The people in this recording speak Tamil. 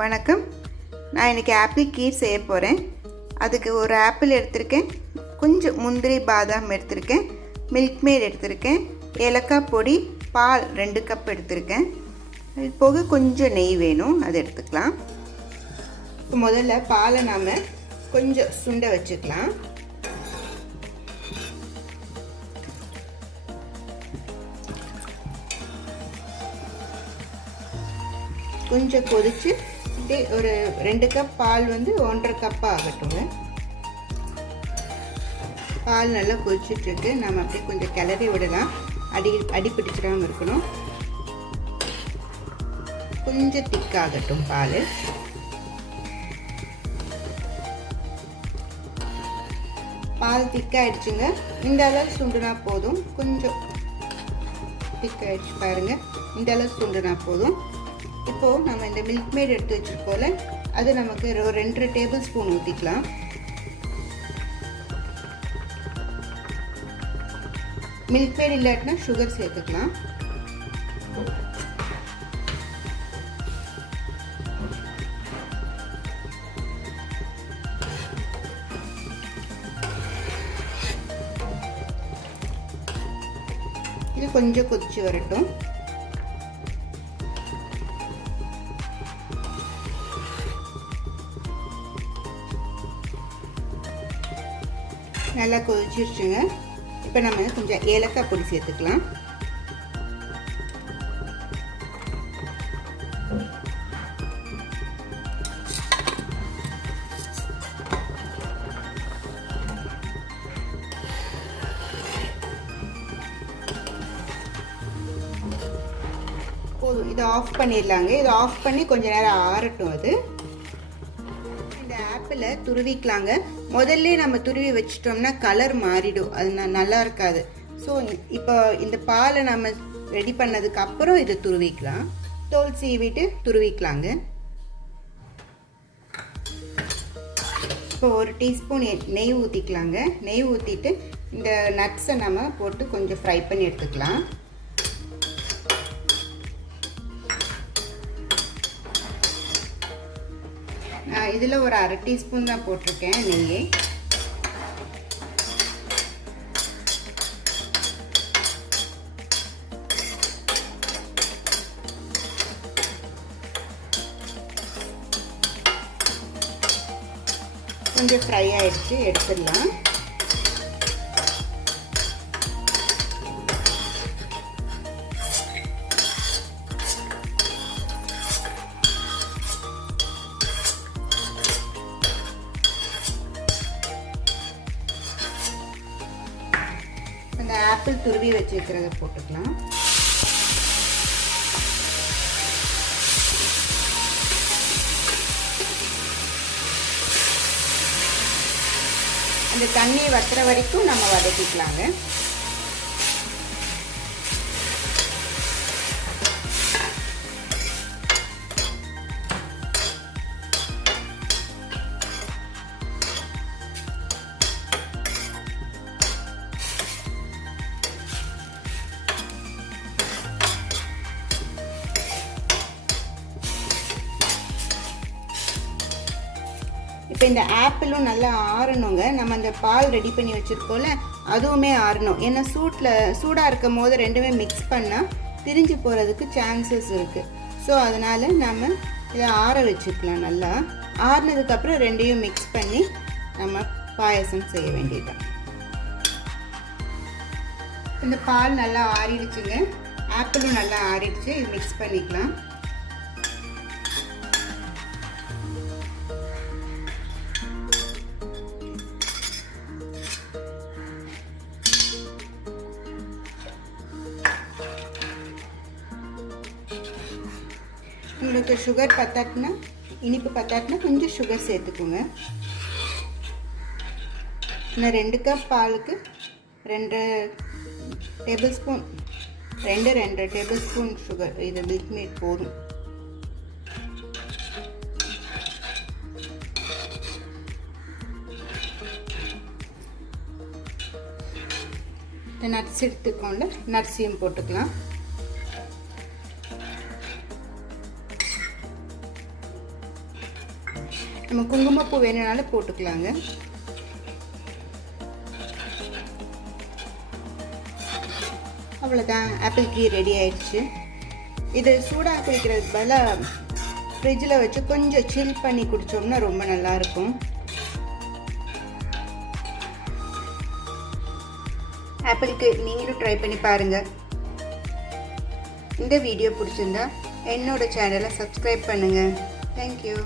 வணக்கம். நான் இன்றைக்கி ஆப்பிள் கீர் செய்ய போகிறேன். அதுக்கு ஒரு ஆப்பிள் எடுத்திருக்கேன், கொஞ்சம் முந்திரி பாதாம் எடுத்திருக்கேன், மில்க் மேட் எடுத்திருக்கேன், ஏலக்காய் பொடி, பால் 2 கப் எடுத்திருக்கேன். இது போக கொஞ்சம் நெய் வேணும், அது எடுத்துக்கலாம். முதல்ல பாலை நாம் கொஞ்சம் சுண்ட வச்சுக்கலாம். கொஞ்சம் கொதிச்சு ஒரு 2 கப் பால் 1.5 கப் ஆகட்டுங்க. பால் நல்லா கொதிச்சுட்ருக்கு. நம்ம அப்படியே கொஞ்சம் கிளறி விடலாம், அடி பிடிச்சிடாமல் இருக்கணும். கொஞ்சம் திக்காகட்டும் பால். பால் திக்காயிடுச்சுங்க. இந்த அளவு சுண்டுனா போதும். கொஞ்சம் திக்காயிடுச்சு பாருங்கள், இந்த அளவு சுண்டுனா போதும். இப்போது நம்ம இந்த மில்க் மேட் எடுத்து வச்சுருக்கோம்ல, அது நமக்கு ஒரு 2 டேபிள் ஸ்பூன் ஊற்றிக்கலாம். மில்க் மேட் இல்லாட்டினா சுகர் சேர்த்துக்கலாம். இது கொஞ்சம் கொதிச்சு வரட்டும். நல்லா கொதிச்சிருச்சுங்க. இப்போ நம்ம கொஞ்சம் ஏலக்காய் பொடி சேர்த்துக்கலாம். போதும், இதை ஆஃப் பண்ணிடலாங்க. இதை ஆஃப் பண்ணி கொஞ்ச நேரம் ஆறட்டும். அது இந்த ஆப்பிளை துருவிக்கலாங்க. முதல்ல நம்ம துருவி வச்சிட்டோம்னா கலர் மாறிடும், அது நல்லா இருக்காது. ஸோ இப்போ இந்த பாலை நம்ம ரெடி பண்ணதுக்கு அப்புறம் இதை துருவிக்கலாம். தோல் சீவிட்டு துருவிக்கலாங்க. இப்போ ஒரு டீஸ்பூன் நெய் ஊற்றிக்கலாங்க. நெய் ஊற்றிட்டு இந்த நட்ஸை நம்ம போட்டு கொஞ்சம் ஃப்ரை பண்ணி எடுத்துக்கலாம். இதில் ஒரு 1/2 டீஸ்பூன் தான் போட்டிருக்கேன் நெய். கொஞ்சம் ஃப்ரை ஆயிடுச்சு, எடுத்துடலாம். இந்த ஆப்பிள் துருவி வச்சிருக்கிறத போட்டுக்கலாம். அந்த தண்ணி வத்துற வரைக்கும் நம்ம வதக்கிக்கலாங்க. இப்போ இந்த ஆப்பிளும் நல்லா ஆறணுங்க. நம்ம அந்த பால் ரெடி பண்ணி வச்சுருக்கோம்ல, அதுவுமே ஆறணும். ஏன்னா சூடாக இருக்கும் போது ரெண்டுமே மிக்ஸ் பண்ணால் திரிஞ்சு போகிறதுக்கு சான்சஸ் இருக்குது. ஸோ அதனால் நம்ம இதை ஆற வச்சுக்கலாம். நல்லா ஆறினதுக்கப்புறம் ரெண்டையும் மிக்ஸ் பண்ணி நம்ம பாயசம் செய்ய வேண்டியதுதான். இந்த பால் நல்லா ஆறிடுச்சுங்க, ஆப்பிளும் நல்லா ஆறிடுச்சு. இது மிக்ஸ் பண்ணிக்கலாம். உங்களுக்கு சுகர் பத்தாட்டினா, இனிப்பு பத்தாட்டினா கொஞ்சம் சுகர் சேர்த்துக்குங்க. நான் 2 கப் பாலுக்கு 2 டேபிள் ஸ்பூன் சுகர், இது மில்க் மேட் போதும். நட்ஸ் எடுத்துக்கோங்க, நட்ஸையும் போட்டுக்கலாம். நம்ம குங்குமப்பூ வேணும்னாலும் போட்டுக்கலாங்க. அவ்வளோதான், ஆப்பிள் கீர் ரெடி ஆயிடுச்சு. இது சூடாக குடிக்கிறதுக்கு பதிலாக ஃப்ரிட்ஜில் வச்சு கொஞ்சம் சில் பண்ணி குடித்தோம்னா ரொம்ப நல்லாயிருக்கும். ஆப்பிள் கீர் நீங்களும் ட்ரை பண்ணி பாருங்கள். இந்த வீடியோ பிடிச்சிருந்தா என்னோட சேனலை சப்ஸ்கிரைப் பண்ணுங்கள். தேங்க்யூ.